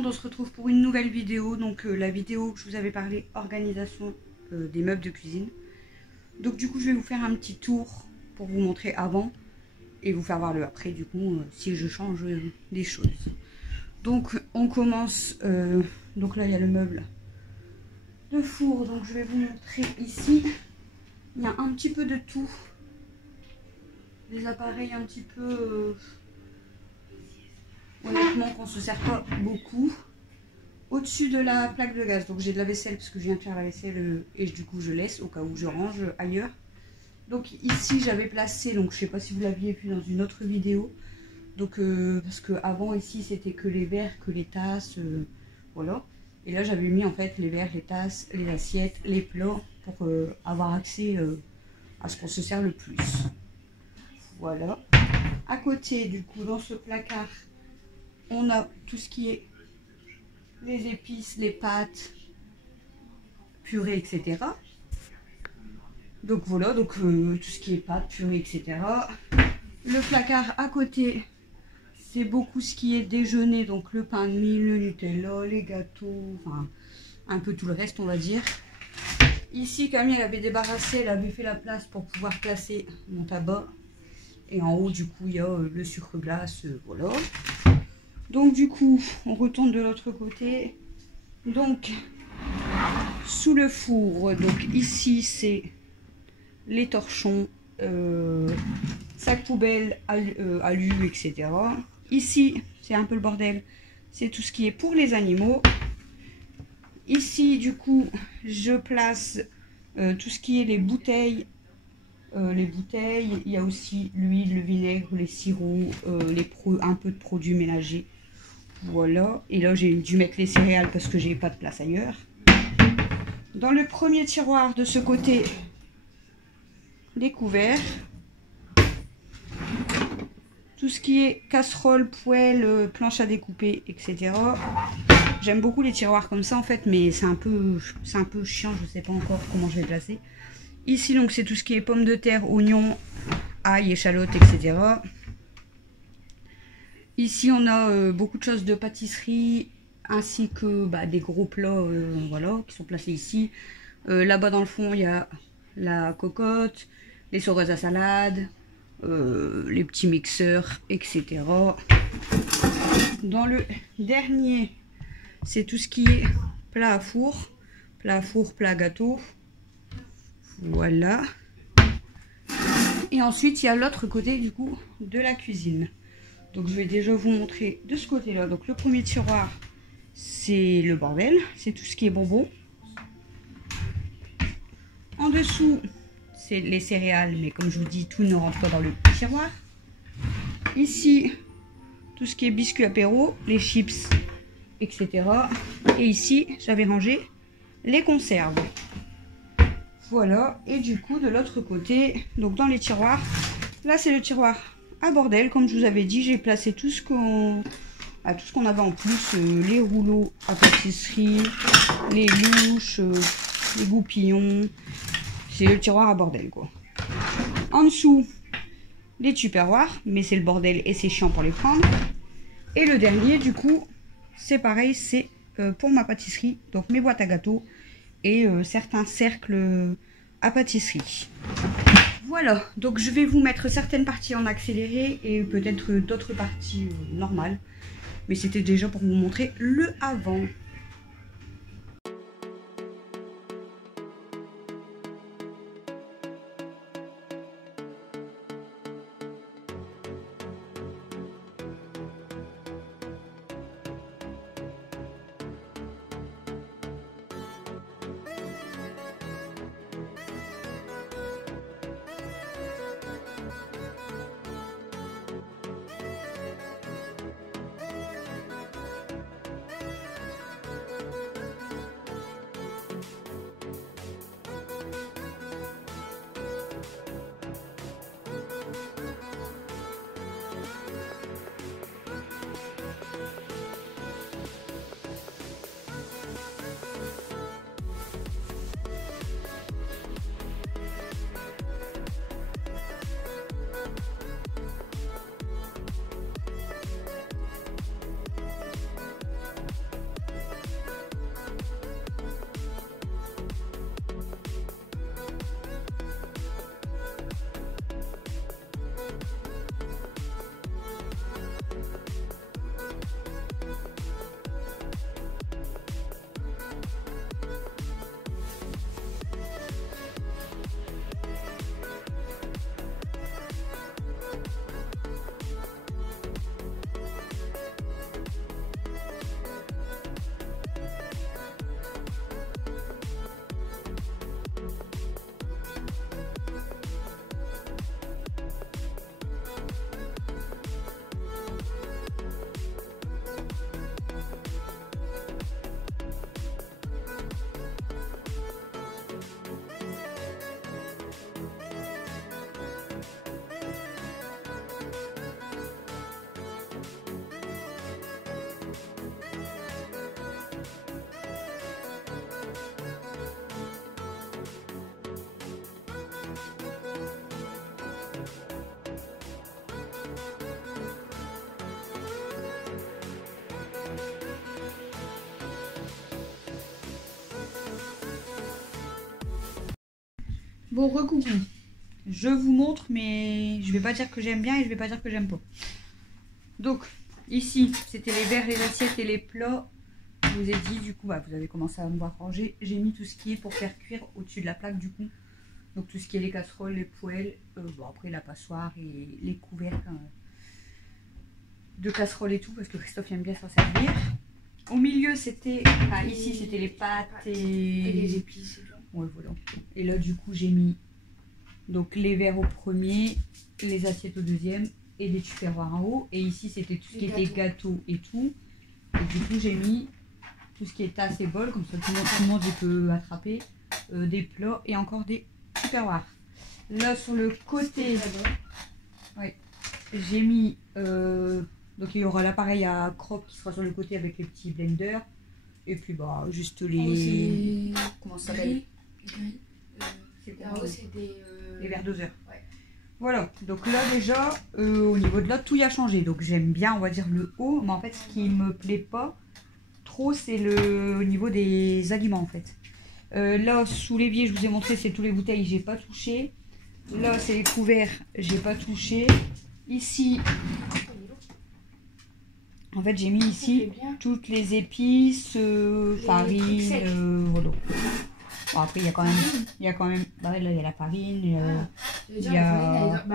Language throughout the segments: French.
monde, on se retrouve pour une nouvelle vidéo. Donc la vidéo que je vous avais parlé, organisation des meubles de cuisine. Donc du coup je vais vous faire un petit tour pour vous montrer avant et vous faire voir le après du coup si je change des choses. Donc on commence, donc là il y a le meuble de four, donc je vais vous montrer ici. Il y a un petit peu de tout. Des appareils un petit peu... honnêtement qu'on se sert pas beaucoup. Au-dessus de la plaque de gaz, donc j'ai de la vaisselle parce que je viens de faire la vaisselle et du coup je laisse au cas où je range ailleurs. Donc ici j'avais placé, donc je sais pas si vous l'aviez vu dans une autre vidéo. Donc parce que avant ici c'était que les verres, que les tasses, voilà. Et là j'avais mis en fait les verres, les tasses, les assiettes, les plats pour avoir accès à ce qu'on se sert le plus. Voilà. À côté du coup dans ce placard, on a tout ce qui est les épices, les pâtes, purée, etc. Donc voilà, donc tout ce qui est pâtes, purée, etc. Le placard à côté, c'est beaucoup ce qui est déjeuner, donc le pain de mie, le Nutella, les gâteaux, enfin un peu tout le reste on va dire. Ici Camille elle avait débarrassé, elle avait fait la place pour pouvoir placer mon tabac. Et en haut du coup il y a le sucre glace, voilà. Donc du coup on retourne de l'autre côté. Donc sous le four, donc ici c'est les torchons, sac poubelle, alu, etc. Ici c'est un peu le bordel, c'est tout ce qui est pour les animaux. Ici du coup je place tout ce qui est les bouteilles. Il y a aussi l'huile, le vinaigre, les sirops, un peu de produits ménagers. Voilà, et là j'ai dû mettre les céréales parce que j'ai pas de place ailleurs. Dans le premier tiroir de ce côté, les couverts. Tout ce qui est casserole, poêle, planche à découper, etc. J'aime beaucoup les tiroirs comme ça en fait, mais c'est un peu chiant, je sais pas encore comment je vais placer. Ici donc c'est tout ce qui est pommes de terre, oignons, ail, échalotes, etc. Ici on a beaucoup de choses de pâtisserie, ainsi que des gros plats voilà, qui sont placés ici. Là-bas dans le fond il y a la cocotte, les saureuses à salade, les petits mixeurs, etc. Dans le dernier, c'est tout ce qui est plat à four, plat à gâteau. Voilà. Et ensuite, il y a l'autre côté du coup de la cuisine. Donc je vais déjà vous montrer de ce côté-là. Donc le premier tiroir, c'est le bordel, c'est tout ce qui est bonbons. En dessous, c'est les céréales, mais comme je vous dis, tout ne rentre pas dans le tiroir. Ici, tout ce qui est biscuits apéro, les chips, etc. Et ici, j'avais rangé les conserves. Voilà, et du coup, de l'autre côté, donc dans les tiroirs, là c'est le tiroir à bordel. Comme je vous avais dit, j'ai placé tout ce qu'on avait en plus, les rouleaux à pâtisserie, les louches, les goupillons. C'est le tiroir à bordel quoi. En dessous, les tupperwares, mais c'est le bordel et c'est chiant pour les prendre. Et le dernier, du coup, c'est pareil, c'est pour ma pâtisserie, donc mes boîtes à gâteaux et certains cercles à pâtisserie. Voilà, donc je vais vous mettre certaines parties en accéléré et peut-être d'autres parties normales. Mais c'était déjà pour vous montrer le avant. Bon, recoucou. Je vous montre, mais je vais pas dire que j'aime bien et je vais pas dire que j'aime pas. Donc, ici, c'était les verres, les assiettes et les plats. Je vous ai dit, du coup, bah, vous avez commencé à me voir ranger. J'ai mis tout ce qui est pour faire cuire au-dessus de la plaque, du coup. Donc, tout ce qui est les casseroles, les poêles, bon, après la passoire et les couvercles de casseroles et tout, parce que Christophe aime bien s'en servir. Au milieu, c'était, enfin, ici, c'était les pâtes et les épices. Ouais, voilà. Et là, du coup, j'ai mis donc les verres au premier, les assiettes au deuxième et des tupperwares en haut. Et ici, c'était tout ce qui était gâteau et tout. Et du coup, j'ai mis tout ce qui est tasse et bol, comme ça tout le monde il peut attraper, des plats et encore des tupperwares. Là, sur le côté, ouais, j'ai mis donc il y aura l'appareil à croque qui sera sur le côté avec les petits blenders. Et puis bah juste les... Comment ça s'appelle? C'est les verres doseurs. Ouais. Voilà, donc là déjà, au niveau de là, tout y a changé. Donc j'aime bien, on va dire, le haut. Mais en fait, ce qui me plaît pas trop, c'est au niveau des aliments en fait. Là, sous l'évier, je vous ai montré, c'est tous les bouteilles, j'ai pas touché. Là, c'est les couverts, j'ai pas touché. Ici, en fait, j'ai mis ici toutes les épices, farine, voilà. Bon, après, il y a quand même, bah, là, il y a la farine, il y a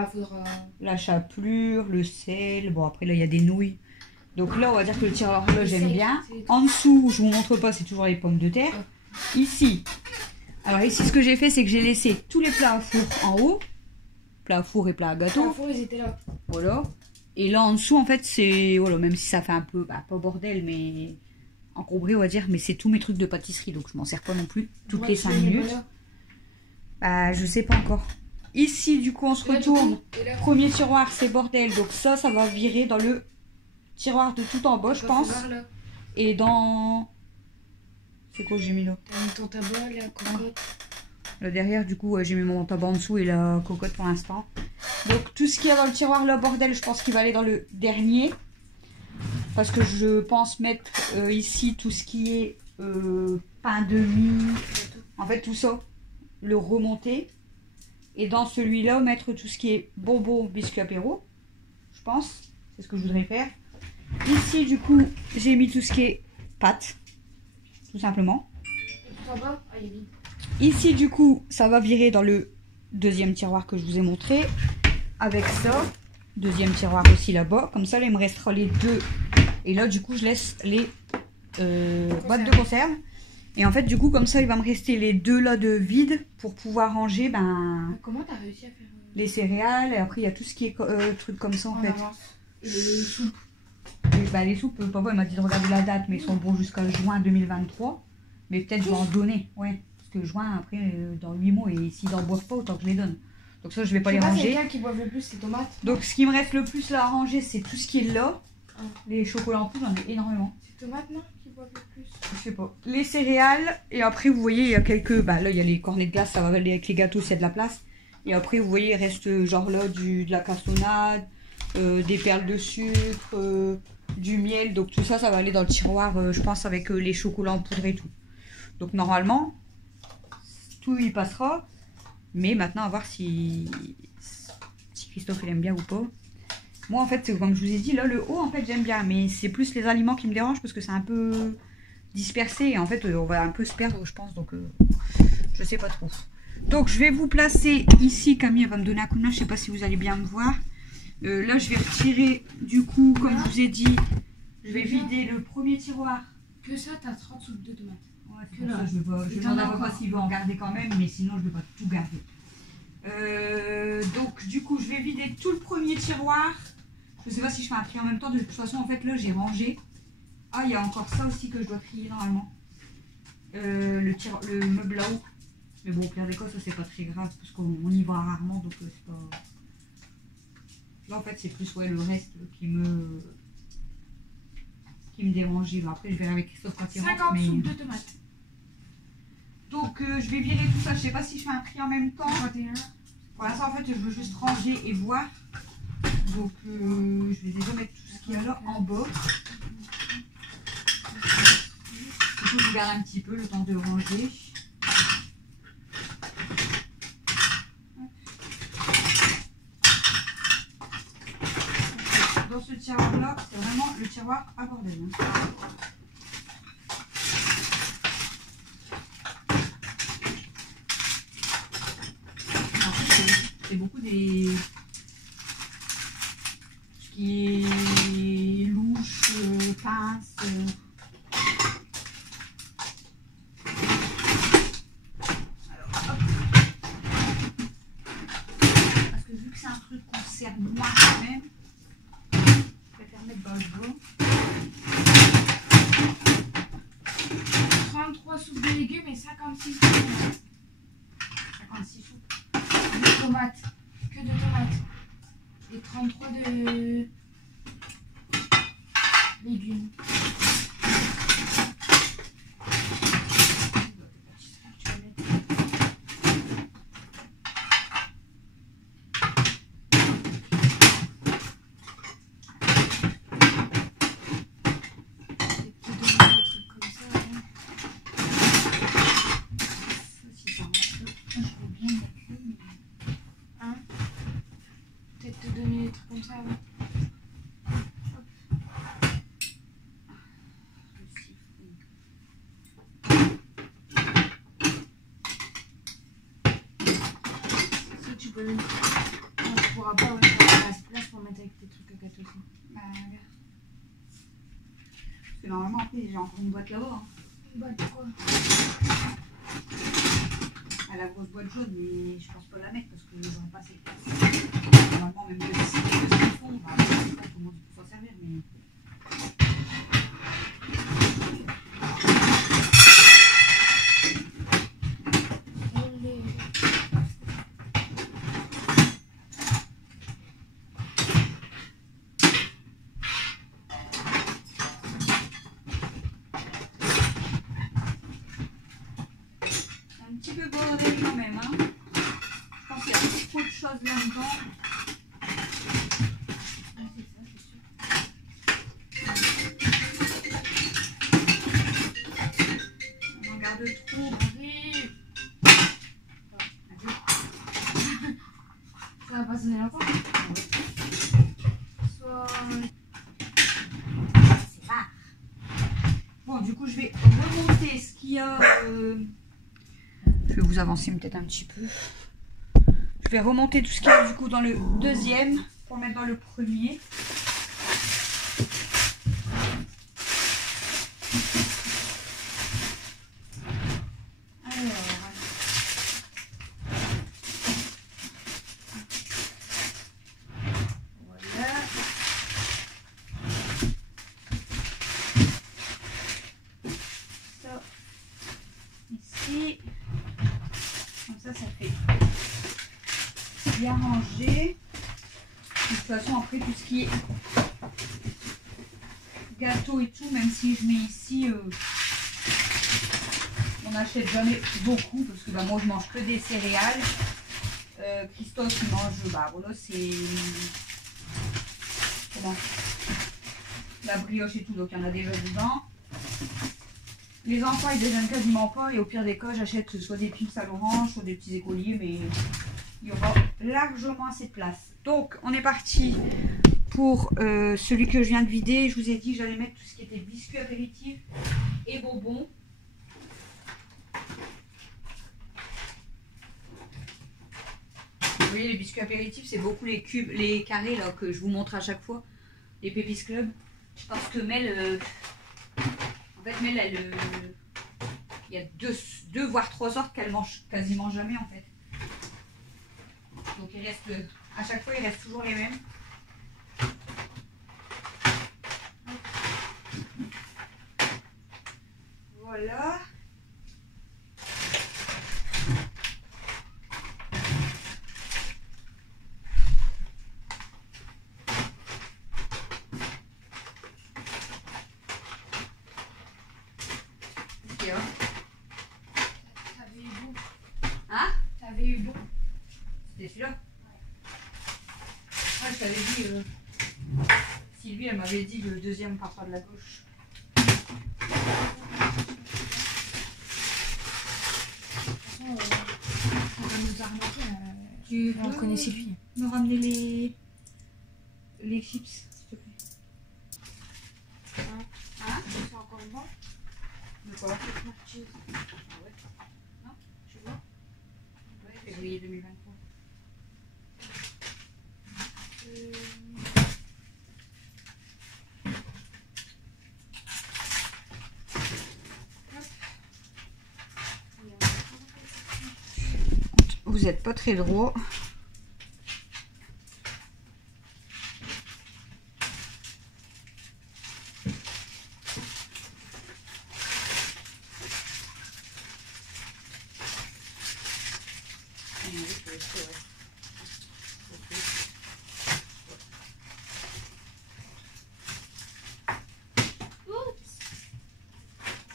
la chapelure, le sel. Bon, après, là, il y a des nouilles. Donc là, on va dire que le tiroir là, j'aime bien. En dessous, je vous montre pas, c'est toujours les pommes de terre. Ici, alors ici, ce que j'ai fait, c'est que j'ai laissé tous les plats à four en haut. Plats à four et plats à gâteau. Les plats à four, ils étaient là. Voilà. Et là, en dessous, en fait, c'est... Voilà, même si ça fait un peu... Bah, pas bordel, mais... encombré, on va dire. Mais c'est tous mes trucs de pâtisserie. Donc, je m'en sers pas non plus toutes les 5 minutes. Bah, je sais pas encore. Ici, du coup, on se retourne. Premier tiroir, c'est bordel. Donc, ça va virer dans le tiroir de tout en bas, je pense. Et dans... C'est quoi que j'ai mis là? T'as mis ton tabac, la cocotte. Là derrière, du coup, j'ai mis mon tabac en dessous et la cocotte pour l'instant. Donc tout ce qu'il y a dans le tiroir, là, bordel, je pense qu'il va aller dans le dernier. Parce que je pense mettre ici tout ce qui est pain de mie. En fait, tout ça, le remonter. Et dans celui-là, mettre tout ce qui est bonbons, biscuits apéro. Je pense, c'est ce que je voudrais faire. Ici, du coup, j'ai mis tout ce qui est pâtes. Tout simplement. Tout en bas, ah, il est vide. Ici, du coup, ça va virer dans le deuxième tiroir que je vous ai montré. Avec ça. Deuxième tiroir aussi là-bas. Comme ça, là, il me restera les deux. Et là, du coup, je laisse les boîtes de conserve. Et en fait, du coup, comme ça, il va me rester les deux là de vide pour pouvoir ranger Comment t'as réussi à faire les céréales. Et après, il y a tout ce qui est trucs comme ça, en fait. Et les soupes. Et, bah, les soupes, papa il m'a dit de regarder la date, mais ils sont bons jusqu'à juin 2023. Mais peut-être je vais en donner, ouais. Juin après dans 8 mois et s'ils n'en boivent pas autant que je les donne. Donc ça je vais pas les ranger. C'est lesquels qui boivent le plus, les tomates. Donc ce qui me reste le plus là à ranger c'est tout ce qui est là. Les chocolats en poudre j'en ai énormément. C'est tomates non qui boivent le plus. Je sais pas. Les céréales et après vous voyez il y a quelques, bah là il y a les cornets de glace, ça va aller avec les gâteaux s'il y a de la place. Et après vous voyez il reste genre là de la cassonade, des perles de sucre, du miel. Donc tout ça ça va aller dans le tiroir je pense avec les chocolats en poudre et tout. Donc normalement tout y passera, mais maintenant à voir si Christophe il aime bien ou pas. Moi en fait comme je vous ai dit là le haut en fait j'aime bien, mais c'est plus les aliments qui me dérangent parce que c'est un peu dispersé et en fait on va un peu se perdre je pense, donc je sais pas trop. Donc je vais vous placer ici, Camille va me donner un coup de main, je sais pas si vous allez bien me voir. Là je vais retirer du coup comme je vous ai dit, je vais vider le premier tiroir. Que ça t'as 30 soupes de tomates. Ouais, ça, je vais demande pas s'il veut en garder quand même, mais sinon je ne vais pas tout garder. Donc du coup je vais vider tout le premier tiroir. Je ne sais pas si je fais un tri en même temps, de toute façon en fait là j'ai rangé. Ah il y a encore ça aussi que je dois trier normalement. Le meuble là-haut. Mais bon au pire des cas ça c'est pas très grave parce qu'on y va rarement donc c'est pas... Là en fait c'est plus ouais, le reste qui me dérangeait. Après je verrai avec Christophe quand il rentre. 50 soupes de tomates. Donc je vais virer tout ça, je sais pas si je fais un tri en même temps. 51. Pour l'instant en fait je veux juste ranger et voir. Donc je vais déjà mettre tout ce qu'il y a là en bas. Du coup je garde un petit peu le temps de ranger. tiroir là, c'est vraiment le tiroir à bordel. Hein. En fait, c'est beaucoup des... ce qui est louche, pince. Alors, hop. Parce que vu que c'est un truc qu'on sert moins quand même, je préfère mettre dans le blanc. 33 soupes de légumes et 56 de tomates. 56 soupes. De tomates. Que de tomates. Et 33 de légumes. Te donner des trucs comme ça. Ouais. Si tu peux. Non, tu pourras pas, ouais, tu auras la place pour mettre avec tes trucs à gâteau aussi. Bah, regarde. Parce que normalement, après, j'ai encore une boîte là-bas. Hein. Une boîte de quoi? À la grosse boîte jaune, mais je pense pas la mettre parce que j'aurais pas assez de place. Normalement, même le siphon, bah, je sais pas comment il faut servir, mais. Un petit peu bordé quand même, hein. Je pense qu'il y a trop de choses là-dedans. On regarde trop. Ça va pas sonner longtemps. Soit. C'est rare. Bon, du coup, je vais remonter ce qu'il y a. Je vais vous avancer peut-être un petit peu. Je vais remonter tout ce qu'il y a du coup dans le deuxième pour mettre dans le premier. Alors, voilà. Ça, ici. Comme ça fait bien rangé. De toute façon, après tout ce qui est gâteau et tout, même si je mets ici, on n'achète jamais beaucoup parce que bah, moi je mange que des céréales. Christophe il mange, bah voilà, c'est comment, la brioche et tout, donc il y en a déjà dedans. Les enfants ils déjeunent quasiment pas et au pire des cas j'achète soit des pips à l'orange, soit des petits écoliers, mais il y aura largement assez de place. Donc on est parti pour celui que je viens de vider. Je vous ai dit que j'allais mettre tout ce qui était biscuits apéritifs et bonbons. Vous voyez les biscuits apéritifs, c'est beaucoup les cubes, les carrés là que je vous montre à chaque fois, les Pépis Club. Parce que Mel, en fait Mel, elle, il y a deux voire 3 sortes qu'elle mange quasiment jamais en fait. Donc il reste, à chaque fois il reste toujours les mêmes. Voilà. T'avais eu bon. Hein? T'avais eu bon. C'était celui-là? Ah, je t'avais dit, Sylvie, elle m'avait dit le deuxième parfois de la gauche. On va nous arnaquer. Tu On veux connaît Sylvie. me ramener les chips, s'il te plaît? De quoi? Marcheuse. Ah ouais. Non, tu vois? Ouais, février 2023. Euh... Vous êtes pas très droit.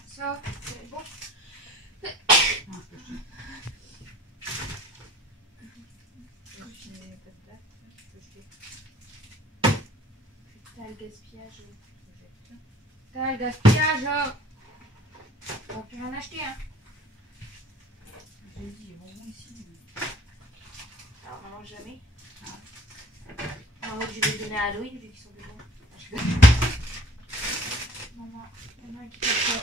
Ça, c'est bon. Putain, le gaspillage. Putain, le gaspillage. On va plus rien acheter, hein. J'ai dit, ils vont ici. Alors, maman, jamais. Maman, je vais donner à Halloween vu qu'ils sont plus bons. Maman, il y en a un qui fait ça.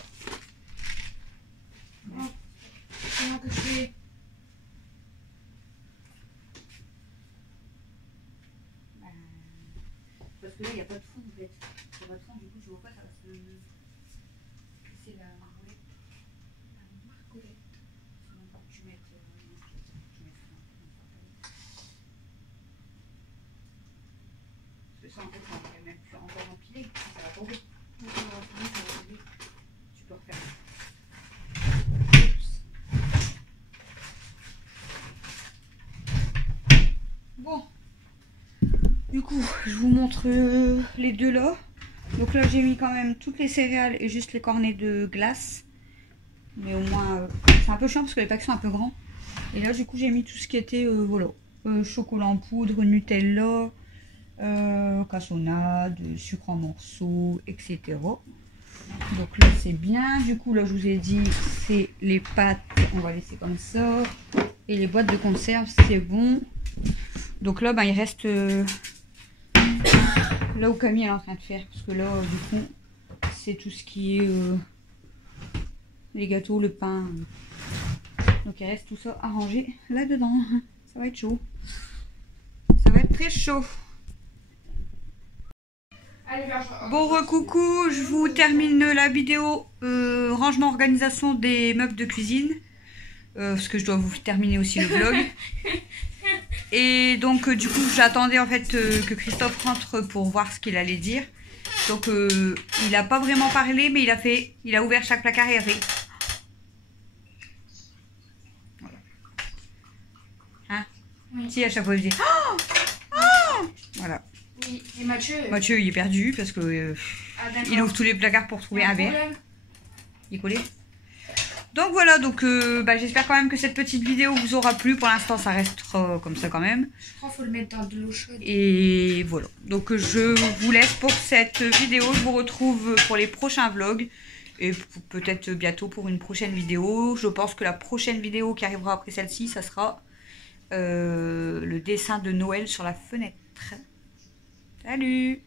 Non. Comment que je fais? Parce que là, il n'y a pas de fond en fait. Il n'y a pas de fond, du coup, tu vois pas, ça va se. C'est la margoulette. La marcolette. Sinon, pas que tu mettes. Parce que ça, en fait, ça va même plus encore empiler. Ça va tomber. Tu peux refaire. Bon. Du coup, je vous montre les deux là. Donc là, j'ai mis quand même toutes les céréales et juste les cornets de glace. Mais au moins, c'est un peu chiant parce que les packs sont un peu grands. Et là, du coup, j'ai mis tout ce qui était, voilà, chocolat en poudre, Nutella, cassonade, sucre en morceaux, etc. Donc là, c'est bien. Du coup, là, je vous ai dit, c'est les pâtes, on va laisser comme ça. Et les boîtes de conserve, c'est bon. Donc là, ben, il reste là où Camille est en train de faire. Parce que là, du coup, c'est tout ce qui est les gâteaux, le pain. Donc il reste tout ça à ranger là-dedans. Ça va être chaud. Ça va être très chaud. Allez, Bon recoucou, je vous termine la vidéo rangement organisation des meubles de cuisine. Parce que je dois vous terminer aussi le vlog. Et donc du coup j'attendais en fait que Christophe rentre pour voir ce qu'il allait dire. Donc il n'a pas vraiment parlé mais il a ouvert chaque placard et il a fait. Voilà. Hein? Oui. Si à chaque fois il dit oh oh voilà. Oui, et Mathieu. Mathieu il est perdu parce que il ouvre tous les placards pour trouver un verre. Il est collé. Donc voilà, donc j'espère quand même que cette petite vidéo vous aura plu. Pour l'instant, ça reste comme ça quand même. Je crois qu'il faut le mettre dans de l'eau chaude. Et voilà. Donc je vous laisse pour cette vidéo. Je vous retrouve pour les prochains vlogs. Et peut-être bientôt pour une prochaine vidéo. Je pense que la prochaine vidéo qui arrivera après celle-ci, ça sera le dessin de Noël sur la fenêtre. Salut!